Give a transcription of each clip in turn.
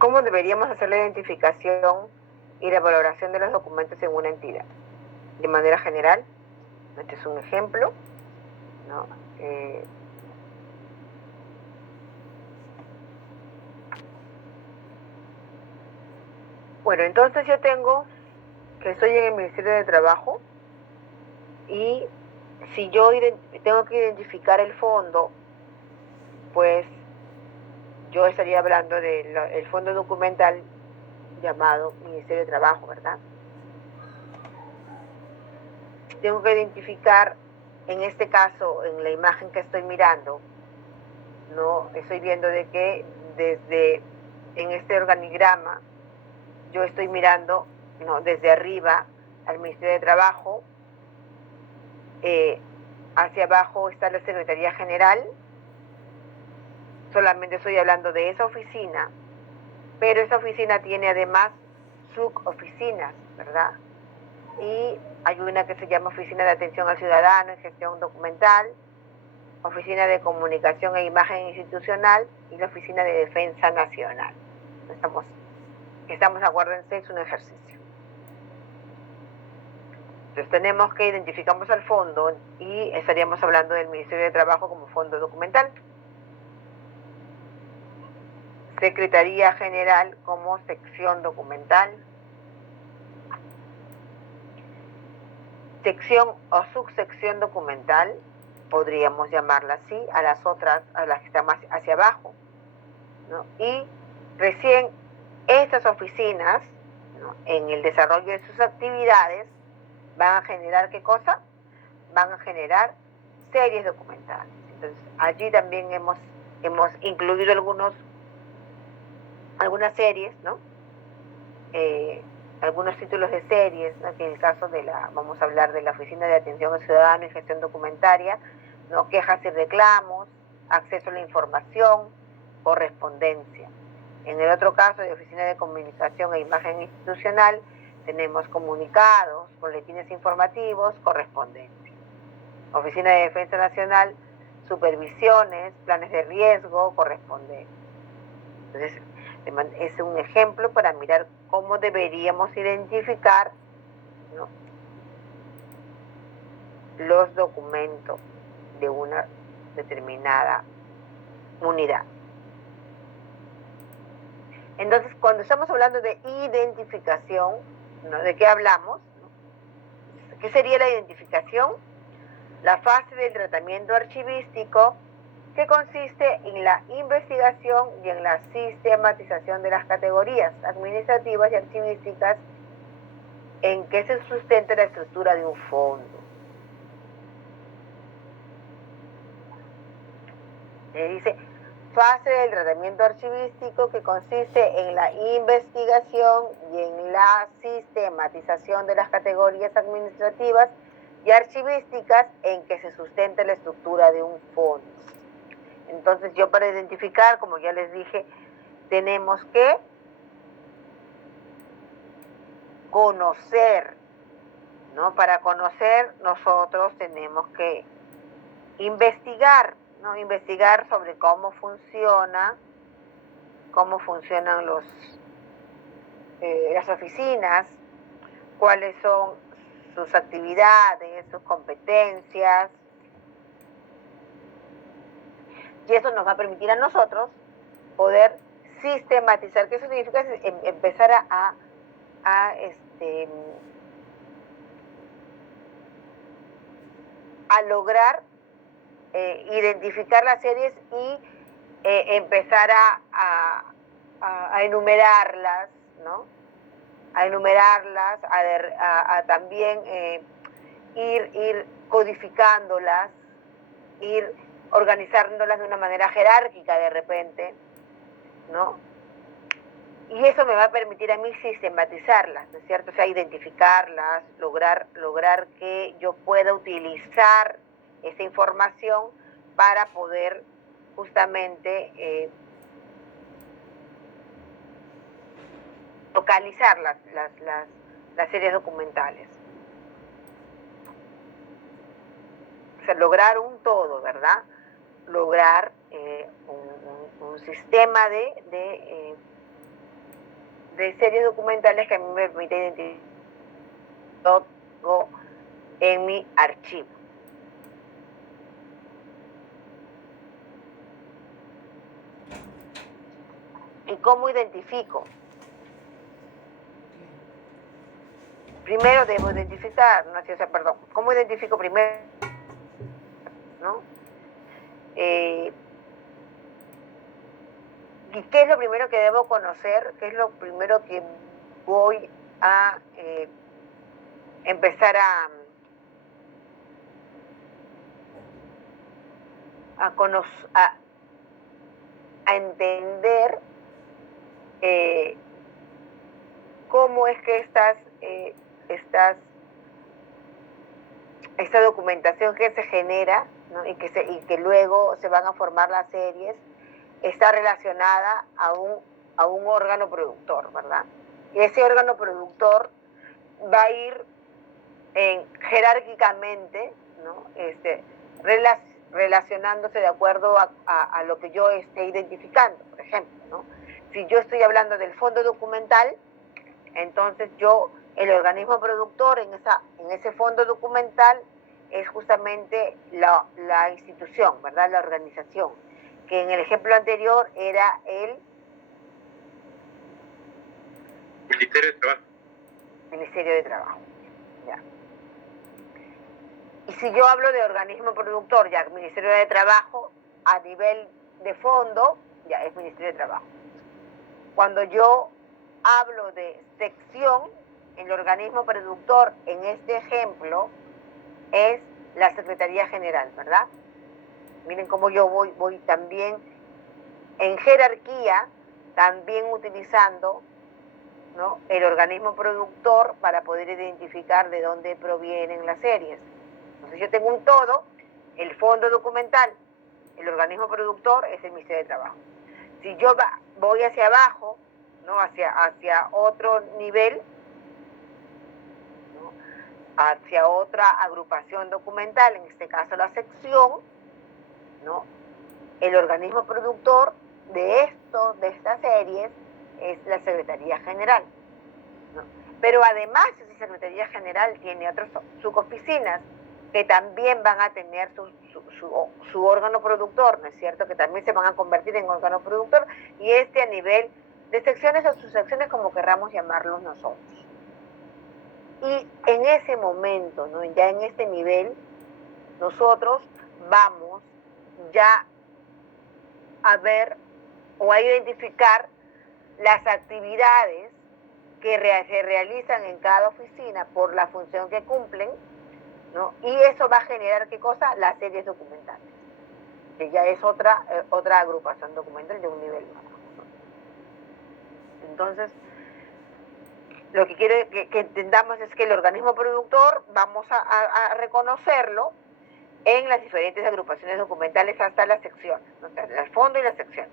¿Cómo deberíamos hacer la identificación y la valoración de los documentos en una entidad? De manera general, este es un ejemplo, ¿no? Bueno, entonces yo tengo que estoy en el Ministerio de Trabajo y si yo tengo que identificar el fondo, pues yo estaría hablando del fondo documental llamado Ministerio de Trabajo, ¿verdad? Tengo que identificar, en este caso, en la imagen que estoy mirando, ¿no? Estoy viendo de que en este organigrama, yo estoy mirando, ¿no?, desde arriba al Ministerio de Trabajo, hacia abajo está la Secretaría General, solamente estoy hablando de esa oficina, pero esa oficina tiene además suboficinas, ¿verdad? Y hay una que se llama Oficina de Atención al Ciudadano y Gestión Documental, Oficina de Comunicación e Imagen Institucional y la Oficina de Defensa Nacional. Estamos, acuérdense, es un ejercicio. Entonces tenemos que identificamos al fondo y estaríamos hablando del Ministerio de Trabajo como fondo documental. Secretaría General como sección documental. Sección o subsección documental, podríamos llamarla así, a las otras, a las que están más hacia abajo, ¿no? Y recién estas oficinas, ¿no?, en el desarrollo de sus actividades, van a generar ¿qué cosa? Van a generar series documentales. Entonces, allí también hemos incluido algunas series, ¿no? Algunos títulos de series, ¿no? Que en el caso vamos a hablar de la Oficina de Atención al Ciudadano y Gestión Documentaria, ¿no? Quejas y reclamos, acceso a la información, correspondencia. En el otro caso de Oficina de Comunicación e Imagen Institucional, tenemos comunicados, boletines informativos, correspondencia. Oficina de Defensa Nacional, supervisiones, planes de riesgo, correspondencia. Entonces, es un ejemplo para mirar cómo deberíamos identificar, ¿no?, los documentos de una determinada unidad. Entonces, cuando estamos hablando de identificación, ¿no?, ¿de qué hablamos? ¿Qué sería la identificación? La fase del tratamiento archivístico, que consiste en la investigación y en la sistematización de las categorías administrativas y archivísticas en que se sustenta la estructura de un fondo. Dice, fase del tratamiento archivístico, que consiste en la investigación y en la sistematización de las categorías administrativas y archivísticas en que se sustenta la estructura de un fondo. Entonces, yo para identificar, como ya les dije, tenemos que conocer, ¿no? Para conocer, nosotros tenemos que investigar, ¿no? Investigar sobre cómo funcionan las oficinas, cuáles son sus actividades, sus competencias. Y eso nos va a permitir a nosotros poder sistematizar. ¿Qué eso significa? Empezar a lograr identificar las series y empezar a enumerarlas, ¿no? A enumerarlas, a también ir codificándolas, ir organizándolas de una manera jerárquica de repente, ¿no? Y eso me va a permitir a mí sistematizarlas, ¿no es cierto? O sea, identificarlas, lograr que yo pueda utilizar esa información para poder justamente localizar las series documentales. O sea, lograr un todo, ¿verdad? Lograr un sistema de de series documentales que a mí me permite identificar todo en mi archivo. ¿Y cómo identifico? Primero debo identificar, ¿no? O sea, perdón, ¿cómo identifico primero? ¿No? ¿Y qué es lo primero que debo conocer? ¿Qué es lo primero que voy a empezar a entender cómo es que esta documentación que se genera, ¿no? y que luego se van a formar las series, está relacionada a un órgano productor, ¿verdad? Y ese órgano productor va a ir jerárquicamente, ¿no? Relacionándose de acuerdo a lo que yo esté identificando, por ejemplo, ¿no? Si yo estoy hablando del fondo documental, entonces el organismo productor en ese fondo documental es justamente la institución, ¿verdad? La organización, que en el ejemplo anterior era el Ministerio de Trabajo. Ministerio de Trabajo. Ya. Y si yo hablo de organismo productor, ya Ministerio de Trabajo, a nivel de fondo, ya es Ministerio de Trabajo. Cuando yo hablo de sección, el organismo productor en este ejemplo es la Secretaría General, ¿verdad? Miren cómo yo voy también en jerarquía, también utilizando, ¿no? el organismo productor para poder identificar de dónde provienen las series. Entonces yo tengo un todo, el fondo documental, el organismo productor es el Ministerio de Trabajo. Si yo voy hacia abajo, ¿no? hacia otro nivel, ¿no? hacia otra agrupación documental, en este caso la sección, ¿no? el organismo productor de estas series es la Secretaría General, ¿no? Pero además esa Secretaría General tiene otras suboficinas que también van a tener su órgano productor, ¿no es cierto? Que también se van a convertir en órgano productor, y a nivel de secciones o subsecciones, como querramos llamarlos nosotros. Y en ese momento, ¿no? ya en este nivel, nosotros vamos ya a ver o a identificar las actividades que se realizan en cada oficina por la función que cumplen, ¿no? Y eso va a generar, ¿qué cosa? Las series documentales, que ya es otra agrupación documental de un nivel más bajo, ¿no? Entonces, lo que quiero que entendamos es que el organismo productor vamos a reconocerlo en las diferentes agrupaciones documentales hasta las secciones, ¿no? El fondo y las secciones.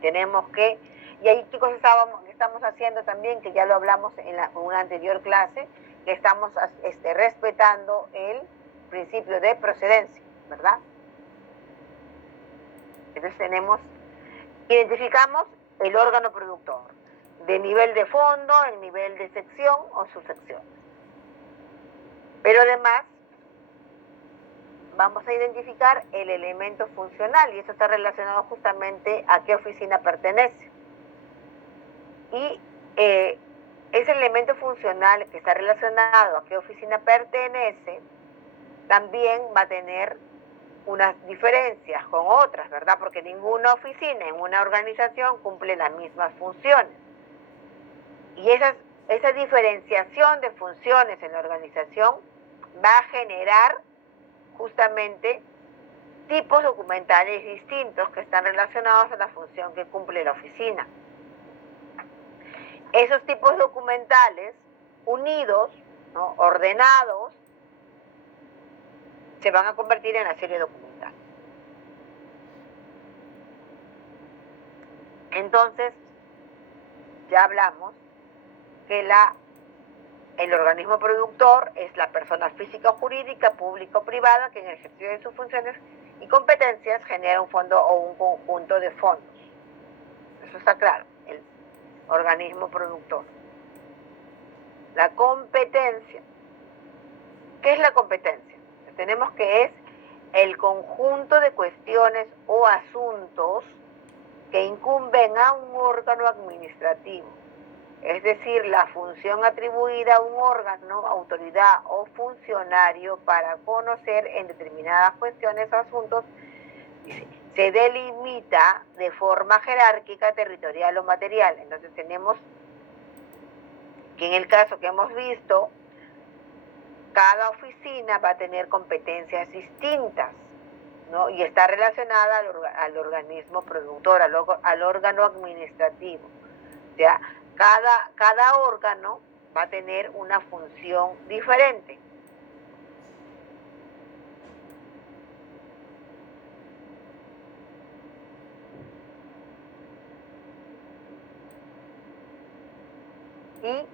Tenemos que, y ahí chicos estamos haciendo también, que ya lo hablamos en una anterior clase, que estamos respetando el principio de procedencia, ¿verdad? Entonces identificamos el órgano productor, de nivel de fondo, en nivel de sección o subsección. Pero además, vamos a identificar el elemento funcional, y eso está relacionado justamente a qué oficina pertenece. Y ese elemento funcional que está relacionado a qué oficina pertenece, también va a tener unas diferencias con otras, ¿verdad? Porque ninguna oficina en una organización cumple las mismas funciones. Y esa diferenciación de funciones en la organización va a generar justamente tipos documentales distintos que están relacionados a la función que cumple la oficina. Esos tipos documentales unidos, ¿no? ordenados, se van a convertir en la serie documental. Entonces, ya hablamos que el organismo productor es la persona física o jurídica, pública o privada, que en el ejercicio de sus funciones y competencias genera un fondo o un conjunto de fondos. Eso está claro. El organismo productor. La competencia. ¿Qué es la competencia? Tenemos que es el conjunto de cuestiones o asuntos que incumben a un órgano administrativo. Es decir, la función atribuida a un órgano, autoridad o funcionario para conocer en determinadas cuestiones o asuntos se delimita de forma jerárquica, territorial o material. Entonces tenemos que en el caso que hemos visto, cada oficina va a tener competencias distintas, ¿no? Y está relacionada al organismo productor, al órgano administrativo. O sea, cada órgano va a tener una función diferente. Y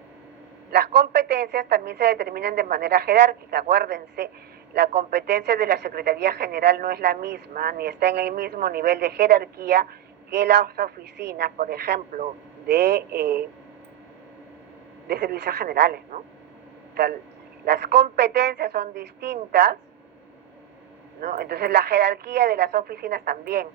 las competencias también se determinan de manera jerárquica. Acuérdense, la competencia de la Secretaría General no es la misma, ni está en el mismo nivel de jerarquía que las oficinas, por ejemplo, de servicios generales, ¿no? O sea, las competencias son distintas, ¿no? Entonces la jerarquía de las oficinas también.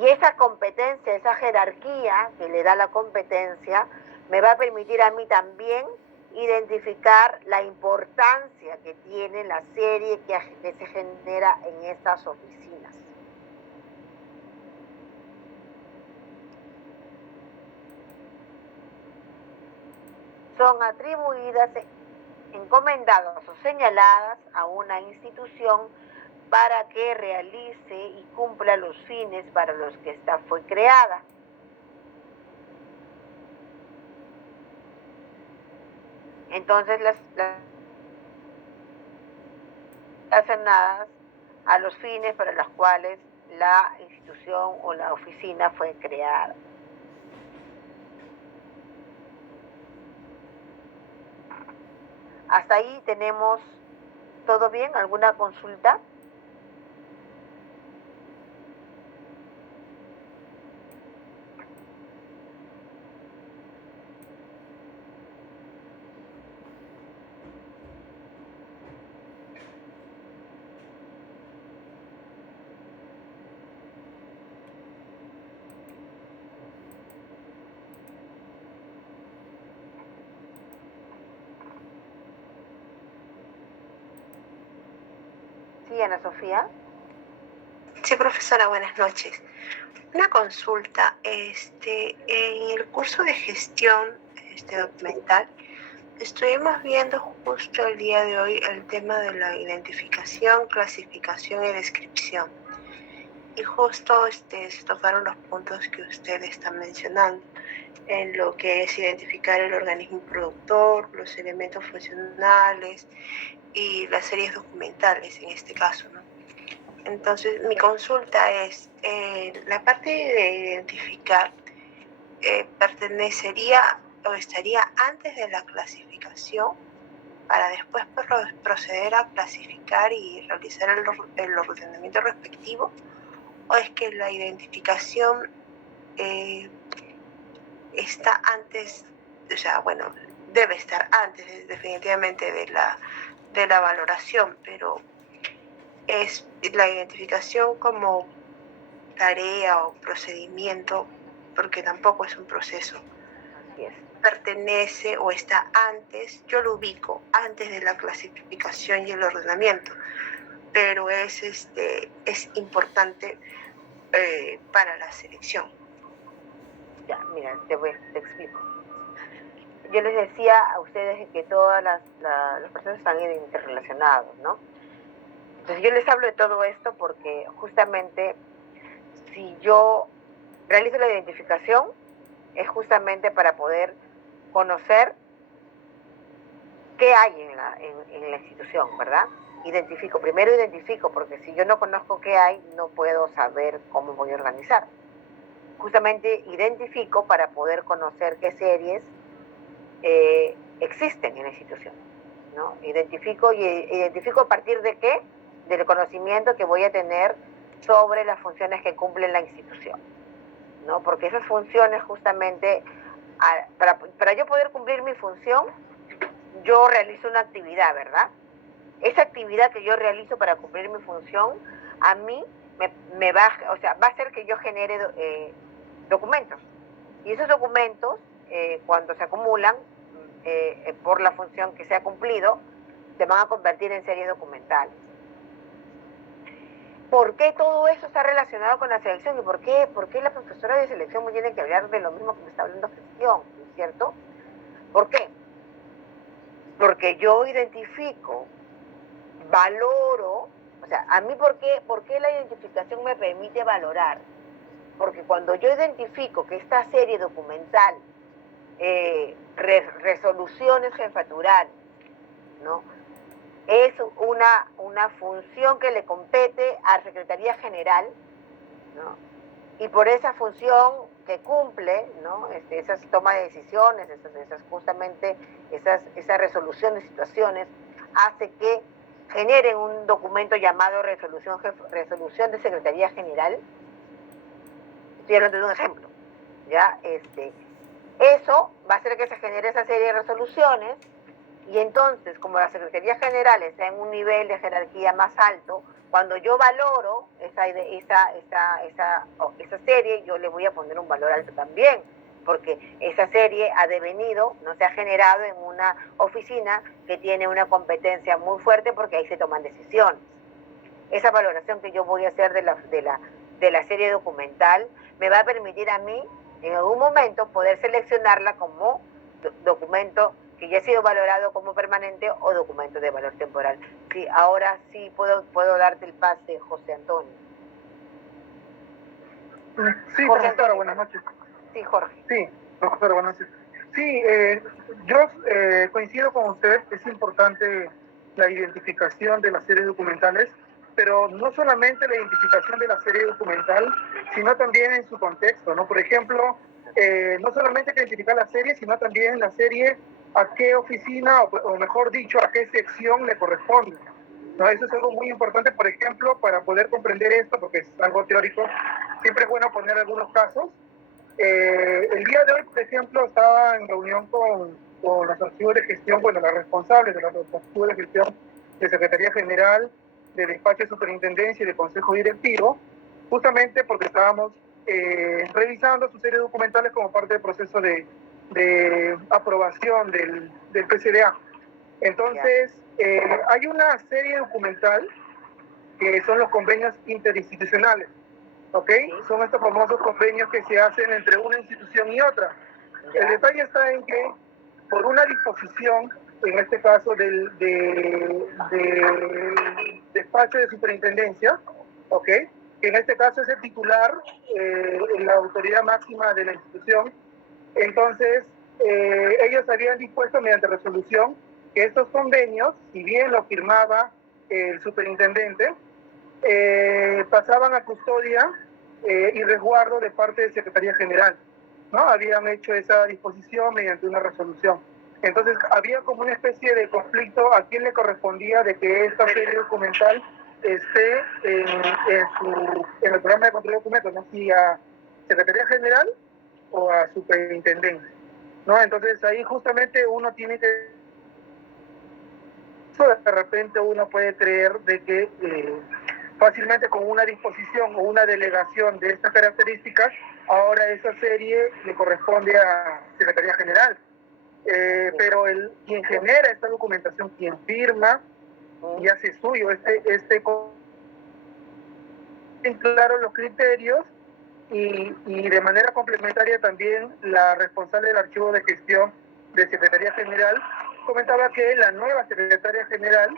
Y esa competencia, esa jerarquía que le da la competencia, me va a permitir a mí también identificar la importancia que tiene la serie que se genera en estas oficinas. Son atribuidas, encomendadas o señaladas a una institución para que realice y cumpla los fines para los que ésta fue creada. Entonces las asignadas a los fines para los cuales la institución o la oficina fue creada. Hasta ahí tenemos todo bien. ¿Alguna consulta? Sí, Ana Sofía. Sí, profesora, buenas noches. Una consulta, en el curso de gestión documental, estuvimos viendo justo el día de hoy el tema de la identificación, clasificación y descripción. Y justo se tocaron los puntos que usted está mencionando, en lo que es identificar el organismo productor, los elementos funcionales y las series documentales en este caso, ¿no? Entonces, mi consulta es, la parte de identificar pertenecería o estaría antes de la clasificación para después proceder a clasificar y realizar el ordenamiento respectivo, o es que la identificación está antes, o sea, bueno, debe estar antes definitivamente de la valoración, pero es la identificación como tarea o procedimiento, porque tampoco es un proceso. Así es. Pertenece o está antes, yo lo ubico antes de la clasificación y el ordenamiento, pero es importante para la selección. Ya, mira, te explico. Yo les decía a ustedes que todas las personas están interrelacionadas, ¿no? Entonces yo les hablo de todo esto porque justamente si yo realizo la identificación es justamente para poder conocer qué hay en la institución, ¿verdad? Primero identifico, porque si yo no conozco qué hay, no puedo saber cómo voy a organizar. Justamente identifico para poder conocer qué series existen en la institución, ¿no? Identifico a partir de qué, del conocimiento que voy a tener sobre las funciones que cumple la institución, ¿no? Porque esas funciones justamente para yo poder cumplir mi función, yo realizo una actividad, ¿verdad? Esa actividad que yo realizo para cumplir mi función, a mí va a hacer que yo genere documentos. Y esos documentos, cuando se acumulan por la función que se ha cumplido, se van a convertir en series documentales. ¿Por qué todo eso está relacionado con la selección? ¿Y por qué la profesora de selección me tiene que hablar de lo mismo que me está hablando gestión? ¿No es cierto? ¿Por qué? Porque yo identifico, valoro, o sea, a mí ¿por qué la identificación me permite valorar? Porque cuando yo identifico que esta serie documental, resoluciones jefaturales, ¿no?, es una función que le compete a Secretaría General, ¿no?, y por esa función que cumple, ¿no?, esas tomas de decisiones, esa resolución de situaciones, hace que generen un documento llamado resolución de Secretaría General. Estoy hablando de un ejemplo, ¿ya? Eso va a hacer que se genere esa serie de resoluciones, y entonces, como la Secretaría General está en un nivel de jerarquía más alto, cuando yo valoro esa serie, yo le voy a poner un valor alto también, porque esa serie ha devenido, no se ha generado en una oficina que tiene una competencia muy fuerte, porque ahí se toman decisiones. Esa valoración que yo voy a hacer de la serie documental me va a permitir a mí, en algún momento, poder seleccionarla como documento que ya ha sido valorado como permanente o documento de valor temporal. Sí, ahora sí puedo darte el pase, José Antonio. Sí, profesora, buenas noches. Sí, Jorge. Sí, profesora, buenas noches. Sí, yo coincido con usted, es importante la identificación de las series documentales, pero no solamente la identificación de la serie documental, sino también en su contexto, ¿no? Por ejemplo, no solamente identificar la serie, sino también la serie a qué oficina, o mejor dicho, a qué sección le corresponde, ¿no? Eso es algo muy importante, por ejemplo, para poder comprender esto, porque es algo teórico, siempre es bueno poner algunos casos. El día de hoy, por ejemplo, estaba en reunión con los archivos de gestión, bueno, las responsables de los archivos de gestión de Secretaría General, de Despacho de Superintendencia y de Consejo Directivo, justamente porque estábamos revisando sus series documentales como parte del proceso de aprobación del PCDA. Entonces, hay una serie documental que son los convenios interinstitucionales, ¿ok? Son estos famosos convenios que se hacen entre una institución y otra. El detalle está en que, por una disposición, en este caso del despacho de superintendencia, ¿ok?, que en este caso es el titular, la autoridad máxima de la institución. Entonces, ellos habían dispuesto mediante resolución que estos convenios, si bien lo firmaba el superintendente, pasaban a custodia y resguardo de parte de Secretaría General, ¿no? Habían hecho esa disposición mediante una resolución. Entonces, había como una especie de conflicto a quién le correspondía de que esta serie documental esté en el programa de control de documentos, ¿no? Si a Secretaría General o a Superintendente, ¿no? Entonces, ahí justamente uno tiene que... De repente uno puede creer de que fácilmente con una disposición o una delegación de estas características, ahora esa serie le corresponde a Secretaría General. Pero quien genera esta documentación, quien firma y hace suyo claro los criterios y de manera complementaria también la responsable del archivo de gestión de Secretaría General comentaba que la nueva Secretaría General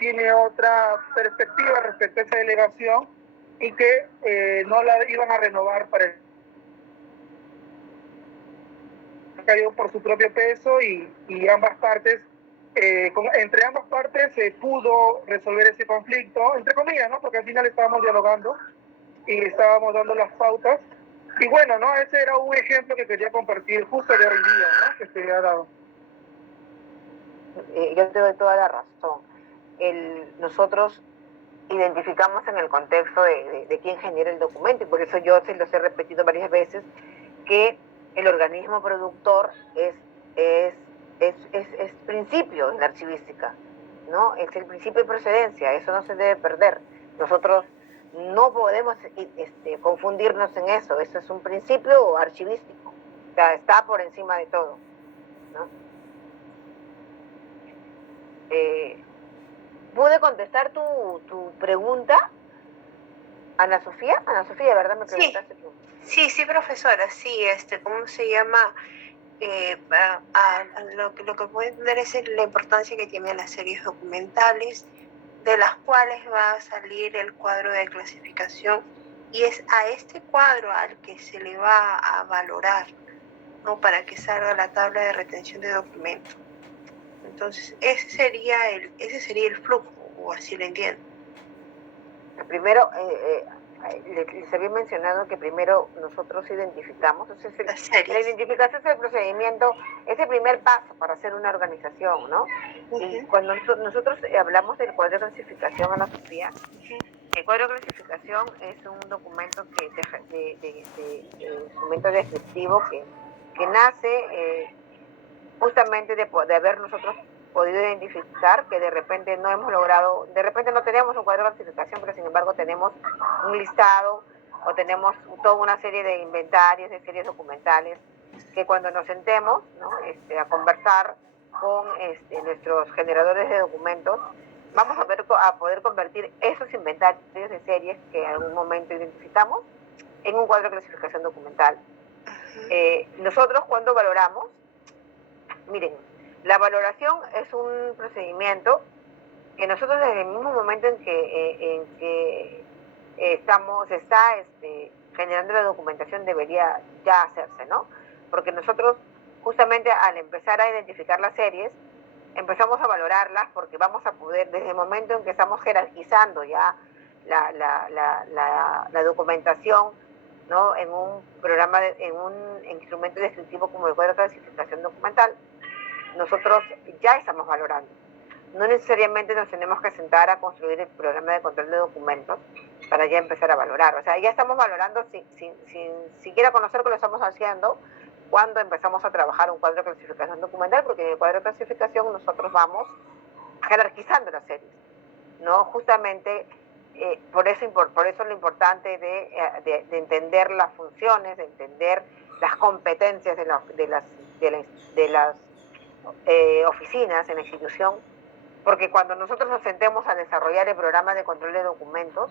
tiene otra perspectiva respecto a esa delegación y que no la iban a renovar para el cayó por su propio peso y ambas partes, entre ambas partes se pudo resolver ese conflicto, entre comillas, ¿no? Porque al final estábamos dialogando y estábamos dando las pautas. Y bueno, ¿no? Ese era un ejemplo que quería compartir justo de hoy día, ¿no? Que se ha dado. Yo te doy toda la razón. Nosotros identificamos en el contexto de quién genera el documento, y por eso yo se los he repetido varias veces, que el organismo productor es principio en la archivística, ¿no? Es el principio de procedencia, eso no se debe perder. Nosotros no podemos confundirnos en eso es un principio archivístico, o sea, está por encima de todo, ¿no? ¿Pude contestar tu pregunta, Ana Sofía? Ana Sofía, ¿verdad? Me preguntaste tú. Sí, profesora, sí, ¿cómo se llama? Lo que puedo entender es la importancia que tienen las series documentales, de las cuales va a salir el cuadro de clasificación, y es a este cuadro al que se le va a valorar, ¿no? Para que salga la tabla de retención de documentos. Entonces, ese sería el flujo, o así lo entiendo. Primero, les había mencionado que primero nosotros identificamos, la identificación es el procedimiento, es el primer paso para hacer una organización, ¿no? Y cuando nosotros hablamos del cuadro de clasificación, Ana Sofía, el cuadro de clasificación es un documento instrumento descriptivo que nace justamente de haber nosotros podido identificar que de repente no hemos logrado, de repente no tenemos un cuadro de clasificación, pero sin embargo tenemos un listado o tenemos toda una serie de inventarios, de series documentales, que cuando nos sentemos, ¿no? A conversar con nuestros generadores de documentos, vamos a poder convertir esos inventarios de series que en algún momento identificamos en un cuadro de clasificación documental. Nosotros cuando valoramos, miren, la valoración es un procedimiento que nosotros desde el mismo momento en que se está generando la documentación debería ya hacerse, ¿no? Porque nosotros justamente al empezar a identificar las series, empezamos a valorarlas porque vamos a poder, desde el momento en que estamos jerarquizando ya la documentación, ¿no? En un programa, en un instrumento descriptivo como el cuadro de clasificación documental, nosotros ya estamos valorando. No necesariamente nos tenemos que sentar a construir el programa de control de documentos para ya empezar a valorar. O sea, ya estamos valorando sin siquiera conocer que lo estamos haciendo cuando empezamos a trabajar un cuadro de clasificación documental, porque en el cuadro de clasificación nosotros vamos jerarquizando las series, ¿no? Justamente por eso lo importante de entender las funciones, de entender las competencias de las oficinas en la institución, porque cuando nosotros nos sentemos a desarrollar el programa de control de documentos,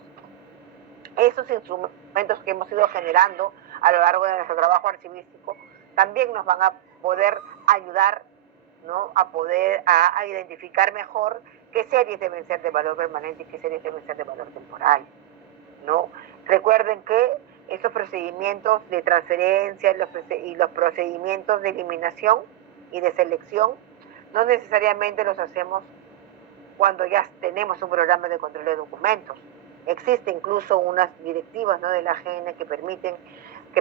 esos instrumentos que hemos ido generando a lo largo de nuestro trabajo archivístico también nos van a poder ayudar, ¿no? a identificar mejor qué series deben ser de valor permanente y qué series deben ser de valor temporal, ¿no? Recuerden que esos procedimientos de transferencia y los procedimientos de eliminación y de selección no necesariamente los hacemos cuando ya tenemos un programa de control de documentos. Existe incluso unas directivas, ¿no? de la AGN que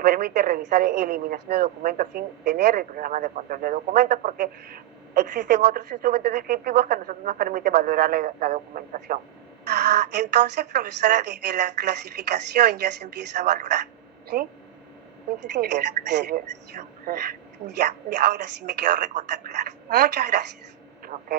permite realizar eliminación de documentos sin tener el programa de control de documentos, porque existen otros instrumentos descriptivos que a nosotros nos permiten valorar la documentación. Entonces, profesora, desde la clasificación ya se empieza a valorar. Sí. Desde la clasificación. Ya, ahora sí me quedo recontar claro. Muchas gracias. Ok.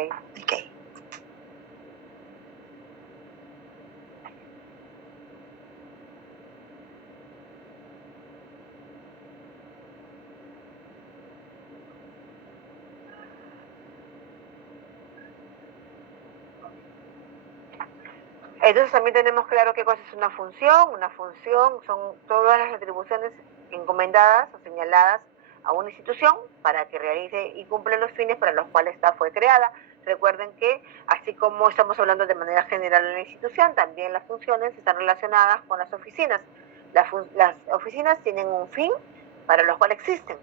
Entonces también tenemos claro qué cosa es una función. Una función son todas las atribuciones encomendadas o señaladas a una institución para que realice y cumpla los fines para los cuales esta fue creada. Recuerden que, así como estamos hablando de manera general en la institución, también las funciones están relacionadas con las oficinas. Las oficinas tienen un fin para los cuales existen,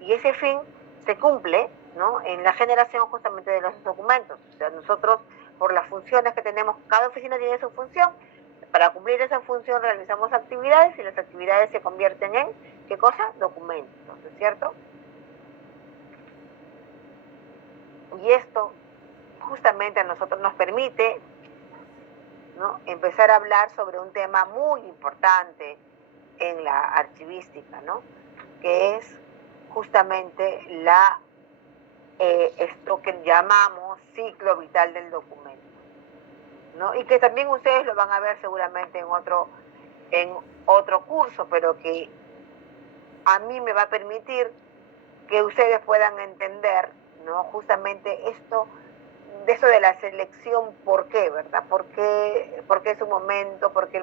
y ese fin se cumple, ¿no? en la generación justamente de los documentos. O sea, nosotros, por las funciones que tenemos, cada oficina tiene su función. Para cumplir esa función realizamos actividades y las actividades se convierten en, ¿qué cosa? Documentos, ¿no es cierto? Y esto justamente a nosotros nos permite, ¿no? empezar a hablar sobre un tema muy importante en la archivística, ¿no? que es justamente esto que llamamos ciclo vital del documento, ¿no? Y que también ustedes lo van a ver seguramente en otro curso, pero que a mí me va a permitir que ustedes puedan entender, ¿no? Justamente de eso de la selección, ¿por qué, verdad? ¿Por qué su momento? ¿Por qué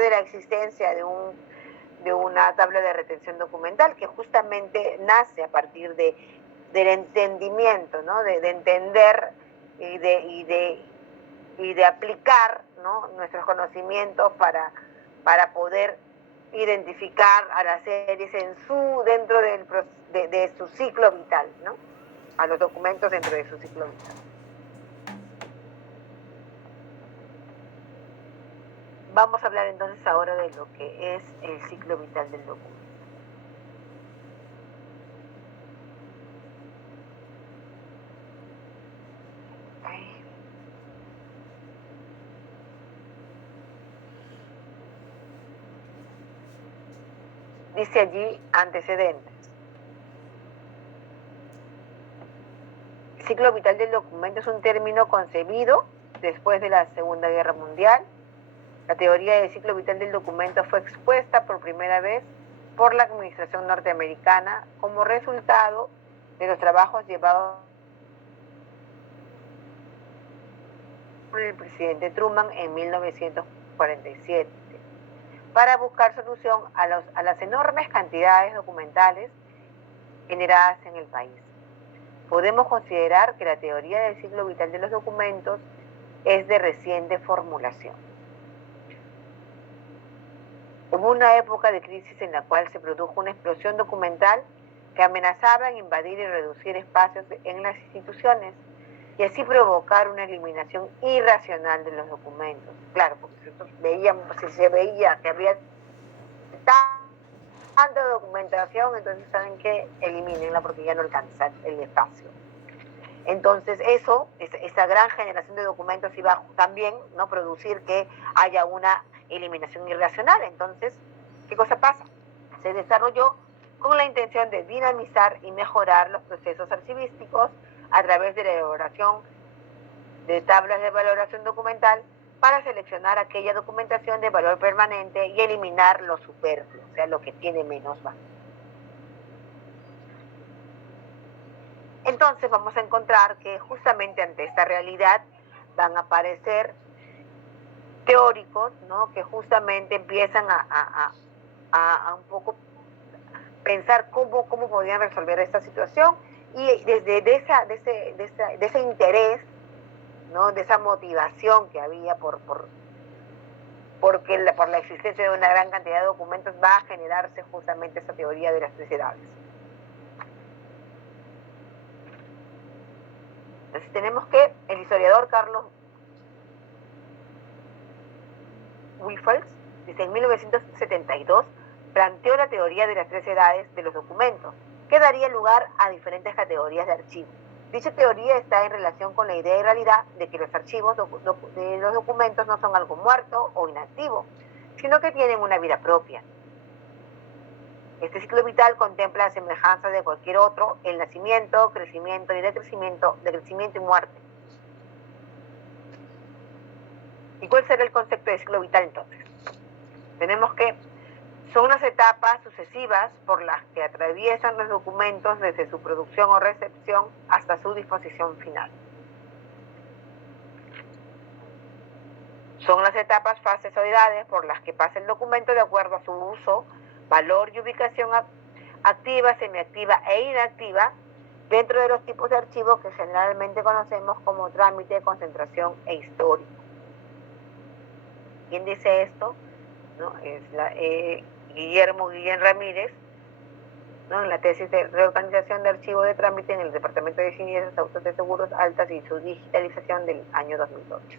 de la existencia de una tabla de retención documental que justamente nace a partir del entendimiento, ¿no? De entender y de aplicar, ¿no? Nuestros conocimientos para poder identificar a las series dentro de su ciclo vital, ¿no? A los documentos dentro de su ciclo vital. Vamos a hablar entonces ahora de lo que es el ciclo vital del documento. Dice allí antecedentes. El ciclo vital del documento es un término concebido después de la Segunda Guerra Mundial. La teoría del ciclo vital del documento fue expuesta por primera vez por la administración norteamericana como resultado de los trabajos llevados por el presidente Truman en 1947 para buscar solución a las enormes cantidades documentales generadas en el país. Podemos considerar que la teoría del ciclo vital de los documentos es de reciente formulación. Hubo una época de crisis en la cual se produjo una explosión documental que amenazaba en invadir y reducir espacios en las instituciones y así provocar una eliminación irracional de los documentos. Claro, porque si se veía que había tanta documentación, entonces saben que elimínenla porque ya no alcanza el espacio. Entonces esa gran generación de documentos iba a también, ¿no?, producir que haya una eliminación irracional. Entonces, ¿qué cosa pasa? Se desarrolló con la intención de dinamizar y mejorar los procesos archivísticos a través de la elaboración de tablas de valoración documental para seleccionar aquella documentación de valor permanente y eliminar lo superfluo, o sea, lo que tiene menos valor. Entonces vamos a encontrar que justamente ante esta realidad van a aparecer teóricos, ¿no?, que justamente empiezan a un poco pensar cómo podían resolver esta situación, y desde ese interés, ¿no?, de esa motivación que había por la existencia de una gran cantidad de documentos, va a generarse justamente esa teoría de las tres edades. Entonces tenemos que el historiador Carlos Wilfels, dice, en 1972 planteó la teoría de las tres edades de los documentos, que daría lugar a diferentes categorías de archivos. Dicha teoría está en relación con la idea y realidad de que los archivos de los documentos no son algo muerto o inactivo, sino que tienen una vida propia. Este ciclo vital contempla la semejanza de cualquier otro, el nacimiento, crecimiento y decrecimiento y muerte. ¿Y cuál será el concepto de ciclo vital entonces? Tenemos que son unas etapas sucesivas por las que atraviesan los documentos desde su producción o recepción hasta su disposición final. Son las etapas, fases o edades por las que pasa el documento de acuerdo a su uso, valor y ubicación activa, semiactiva e inactiva dentro de los tipos de archivos que generalmente conocemos como trámite, concentración e histórico. ¿Quién dice esto? ¿No? Es Guillermo Ramírez, ¿no?, en la tesis de reorganización de archivo de trámite en el Departamento de Ciencias, Autos de Seguros Altas y su digitalización del año 2008.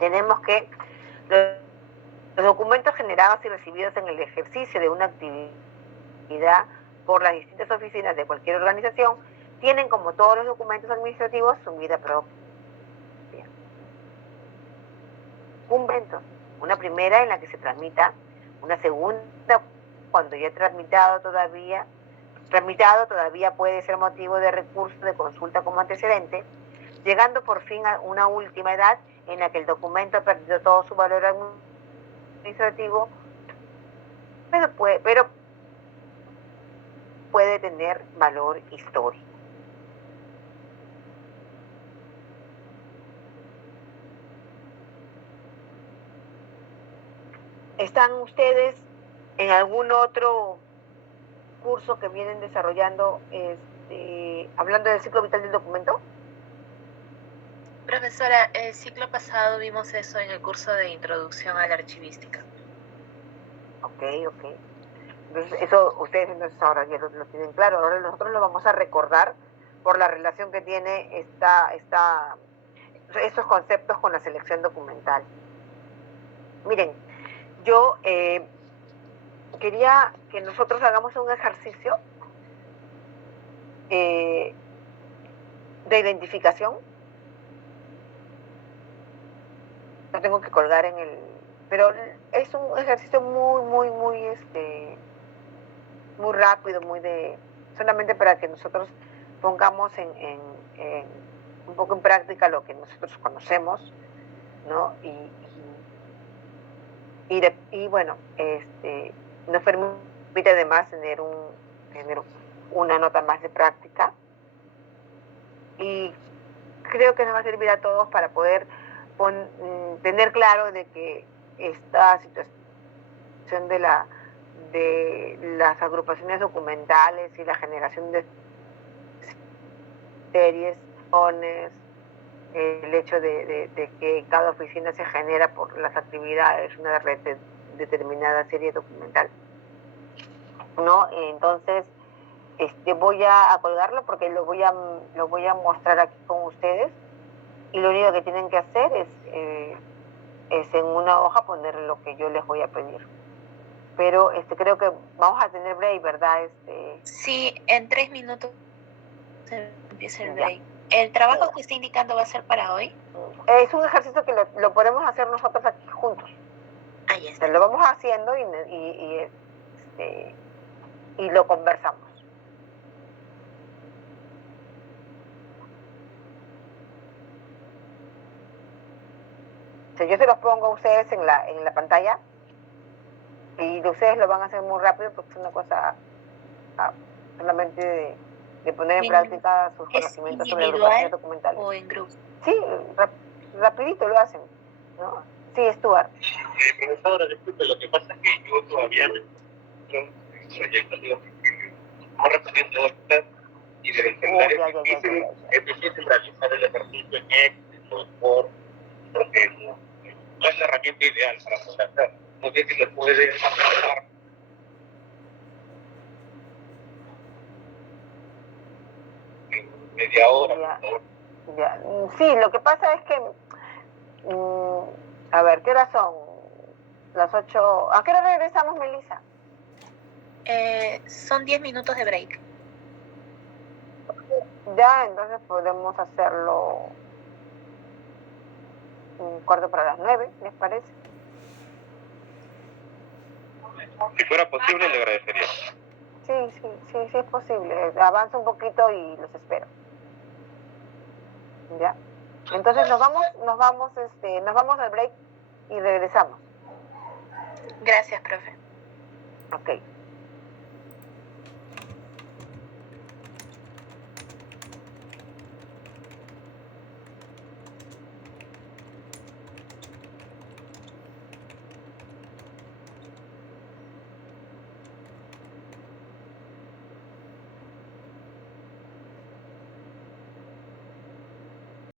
Tenemos que los documentos generados y recibidos en el ejercicio de una actividad por las distintas oficinas de cualquier organización tienen, como todos los documentos administrativos, su vida propia. documentos. Una primera en la que se tramita, una segunda cuando ya tramitado todavía puede ser motivo de recurso de consulta como antecedente, llegando por fin a una última edad en la que el documento ha perdido todo su valor administrativo, pero puede tener valor histórico. ¿Están ustedes en algún otro curso que vienen desarrollando, hablando del ciclo vital del documento? Profesora, el ciclo pasado vimos eso en el curso de introducción a la archivística. Ok. Entonces, eso ustedes entonces ahora ya lo tienen claro. Ahora nosotros lo vamos a recordar por la relación que tiene estos conceptos con la selección documental. Miren, yo quería que nosotros hagamos un ejercicio de identificación. Lo tengo que colgar en el... Pero es un ejercicio muy rápido, solamente para que nosotros pongamos un poco en práctica lo que nosotros conocemos, ¿no? Y bueno, nos permite además tener una nota más de práctica, y creo que nos va a servir a todos para poder tener claro de que esta situación de las agrupaciones documentales y la generación de series, el hecho de que cada oficina se genera por las actividades una red de determinada serie documental, ¿no? Entonces, voy a colgarlo porque lo voy a mostrar aquí con ustedes, y lo único que tienen que hacer es en una hoja poner lo que yo les voy a pedir. Pero creo que vamos a tener break, ¿verdad? Sí, en 3 minutos empieza el break. ¿El trabajo que está indicando va a ser para hoy? Es un ejercicio que lo podemos hacer nosotros aquí juntos. Ahí está. Lo vamos haciendo y lo conversamos. Yo se los pongo a ustedes en la pantalla, y ustedes lo van a hacer muy rápido porque es una cosa solamente de poner en práctica sus conocimientos sobre agrupaciones documentales. ¿O en grupo? Sí, rapidito lo hacen, ¿no? Sí, Stuart. Profesora, disculpe, lo que pasa es que yo todavía me encuentro en proyectos, digo, como respondiendo a usted, y de celular es difícil realizar el ejercicio en Excel o en Word, porque no es la herramienta ideal para poder hacer. No sé si le puede pasar media hora. Ya. Sí, lo que pasa es que, a ver, ¿qué hora son? Las 8. ¿A qué hora regresamos, Melissa? Son 10 minutos de break. Ya, entonces podemos hacerlo 9:15, ¿les parece? Si fuera posible, le agradecería. Sí, es posible. Avanza un poquito y los espero. ¿Ya? Entonces nos vamos al break y regresamos. Gracias, profe. Ok.